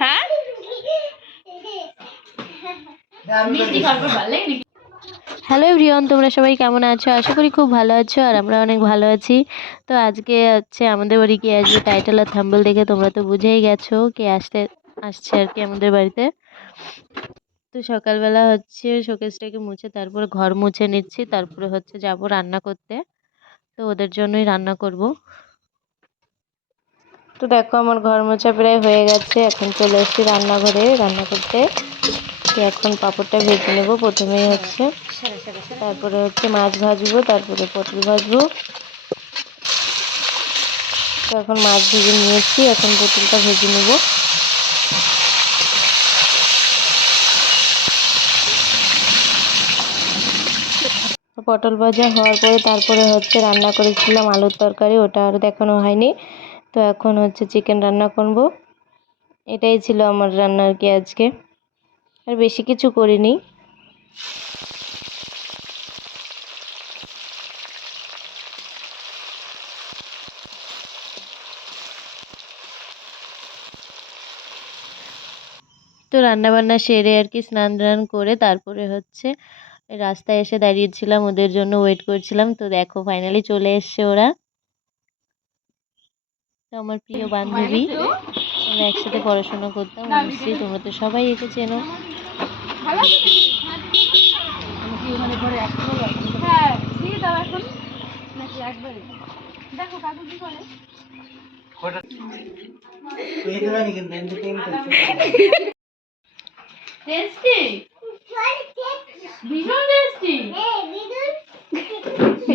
হ্যাঁ hello everyone, তোমরা সবাই কেমন আছো? আশা করি খুব ভালো আছো আর আমরা অনেক ভালো আছি। তো আজকে হচ্ছে আমাদের বাড়ি কে আসবে, টাইটেল আর থাম্বনেল দেখে তোমরা তো বুঝেই গেছো কে আসছে আর কি আমাদের বাড়িতে। তো সকালবেলা হচ্ছে শোকেসটাকে মুছে তারপরে ঘর মুছে নিচ্ছি, তারপরে হচ্ছে যাব রান্না করতে। তো ওদের জন্যই রান্না করব। তো দেখো আমার ঘর মোছা প্রায় হয়ে গেছে, এখন চলে এসেছি রান্নাঘরে রান্না করতে। তো এখন পাঁপড়টা ভেজে নেব প্রথমেই হচ্ছে, তারপরে হচ্ছে মাছ ভাজবো, তারপরে পটল ভাজবো। তো এখন মাছ ভেজে নিয়েছি, এখন পটলটা ভেজে নেব। পটল ভাজা হওয়ার পরে তারপরে হচ্ছে রান্না করেছিলাম আলুর তরকারি, ওটা আর দেখানো হয়নি। তো এখন হচ্ছে চিকেন রান্না করব। এটাই ছিল আমার রান্না আর কি আজকে, আর বেশি কিছু করিনি। তো রান্নাবান্না সেরে আর কি স্নান টান করে তারপরে হচ্ছে রাস্তায় এসে দাঁড়িয়েছিলাম, ওদের জন্য ওয়েট করছিলাম। তো দেখো ফাইনালি চলে এসছে ওরা। তো আমার প্রিয় বান্ধবী, আমরা একসাথে পড়াশোনা করতাম, অনুশ্রী, তোমরা তো সবাই একে চেনো। টেস্টি, ভীষণ টেস্টি।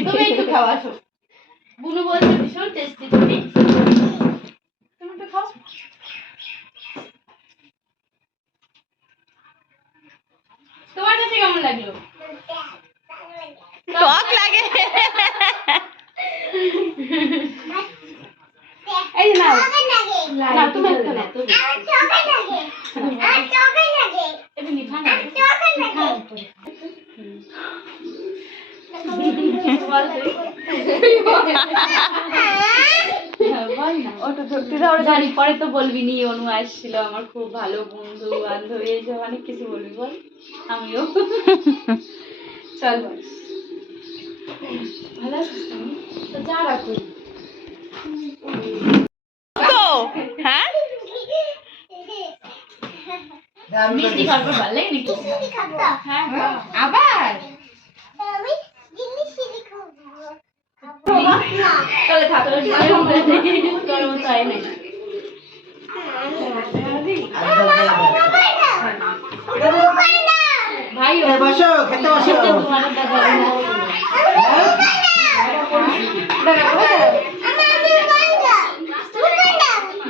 তুমি একটু খাও, আসো। বুনু বলছে ভীষণ টেস্টি, তুমি একটু খাও। তোমার কাছে কেমন লাগলো? টক লাগে। এই নাও না, তুমি একটু নাও। তুমি আর টক লাগে, এটা মিঠা না, টক লাগে। পরে তো বলবি নি অনু আসছিল, আমার খুব ভালো বন্ধু বান্ধবী, এইসব অনেক কিছু বলবি, বল। আমিও চল ভালো আছিস তো, যা রাখো। হ্যাঁ মিষ্টি খাবার ভালো লাগে নাকি? হ্যাঁ আবার তাহলে থাকলে গরম চাই না। ভাই বসো, খেতে বসো।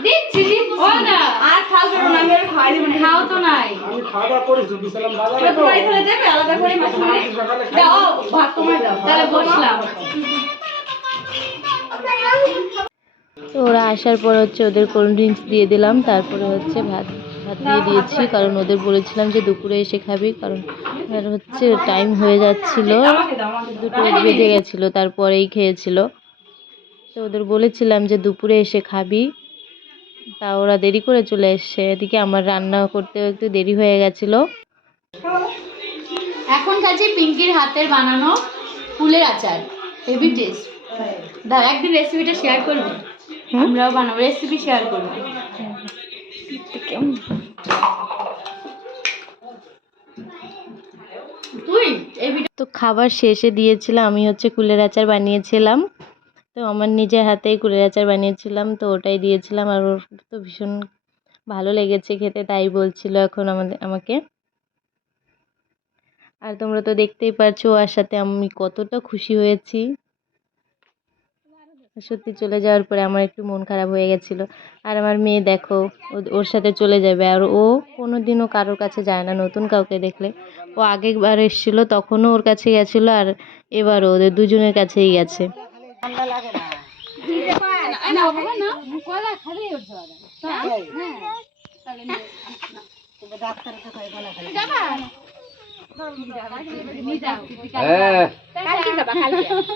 দিচ্ছি আর খাও তো নাই, আলাদা করে দাও ভাত, তোমার দাও, তাহলে বসলাম। তো ওরা আসার পর হচ্ছে ওদের কোল্ড ড্রিঙ্কস দিয়ে দিলাম, তারপরে হচ্ছে ভাত দিয়ে দিয়েছি, কারণ ওদের বলেছিলাম যে দুপুরে এসে খাবি, কারণ আর হচ্ছে টাইম হয়ে যাচ্ছিল, 2টো বেজে গেছিলো, তারপরেই খেয়েছিল। তো ওদের বলেছিলাম যে দুপুরে এসে খাবি, তা ওরা দেরি করে চলে এসছে। এদিকে আমার রান্না করতেও একটু দেরি হয়ে গেছিলো। এখন খাচ্ছি পিঙ্কির হাতের বানানো ফুলের আচার, হেভি টেস্ট। দাও একদিন রেসিপিটা শেয়ার করবি, আমরাও বানাবো, রেসিপি শেয়ার করবো। তো খাবার শেষে দিয়েছিলাম, আমি হচ্ছে কুলের আচার বানিয়েছিলাম। তো আমার নিজের হাতেই কুলের আচার বানিয়েছিলাম, তো ওটাই দিয়েছিলাম, আর ওর তো ভীষণ ভালো লেগেছে খেতে, তাই বলছিল এখন আমাকে। আর তোমরা তো দেখতেই পারছো ওর সাথে আমি কতটা খুশি হয়েছি। সত্যি চলে যাওয়ার পরে আমার একটু মন খারাপ হয়ে গেছিলো। আর আমার মেয়ে দেখো ওর সাথে চলে যাবে, আর ও কোনোদিনও কারোর কাছে যায় না নতুন কাউকে দেখলে। ও আগেরবার এসেছিলো তখনও ওর কাছে গেছিলো, আর এবারও ওদের দুজনের কাছেই গেছে।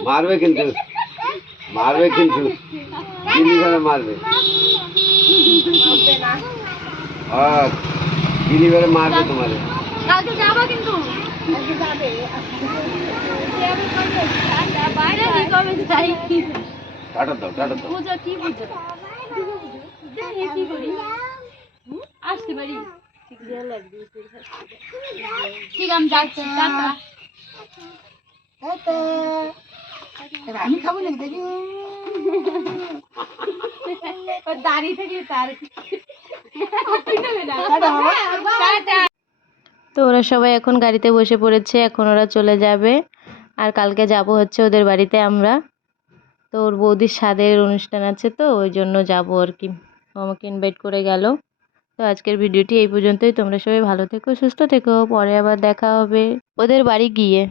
মারবে কিন্তু, মারবে কিন্তু, মারবে। আর দিদি বেড়ে মারবে তোমারে। কালকে যাবো কিন্তু বাইরে কবে যাই টাটা দাও, টাটা দাও। পুজো কি পুজো কি করি আসতে পারি ঠিক আমি যাচ্ছি টাটা আমি খাবো না দেখি দাঁড়িয়ে থেকে তার তো ওরা সবাই এখন গাড়িতে বসে পড়েছে, এখন ওরা চলে যাবে। আর কালকে যাব হচ্ছে ওদের বাড়িতে আমরা। তো ওর বৌদির স্বাদের অনুষ্ঠান আছে, তো ওই জন্য যাবো আর কি, আমাকে ইনভাইট করে গেল। তো আজকের ভিডিওটি এই পর্যন্তই। তোমরা সবাই ভালো থেকো, সুস্থ থেকো, পরে আবার দেখা হবে ওদের বাড়ি গিয়ে।